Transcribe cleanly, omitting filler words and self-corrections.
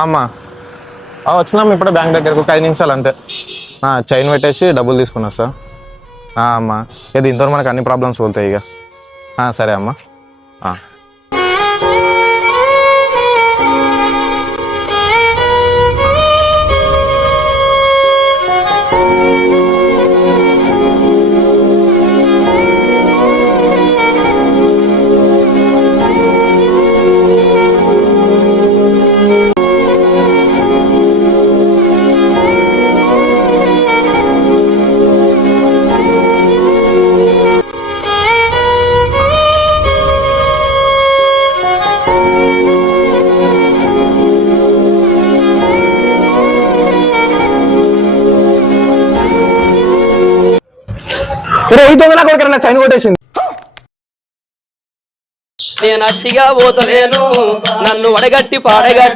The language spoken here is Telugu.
అమ్మా వచ్చినాం ఇప్పుడే బ్యాంక్ దగ్గరకు ఒక 5 నిమిషాలు అంతే. చైన్ పెట్టేసి డబ్బులు తీసుకున్నా సార్. అమ్మా ఇక దీంతో మనకు అన్ని ప్రాబ్లమ్స్ పోతాయి ఇక. సరే అమ్మా. ఈ దొంగ కొడుకు చైన్ కొట్టేసింది. నేను అట్టిగా పోతలేను, నన్ను వడగట్టి పాడగట్టి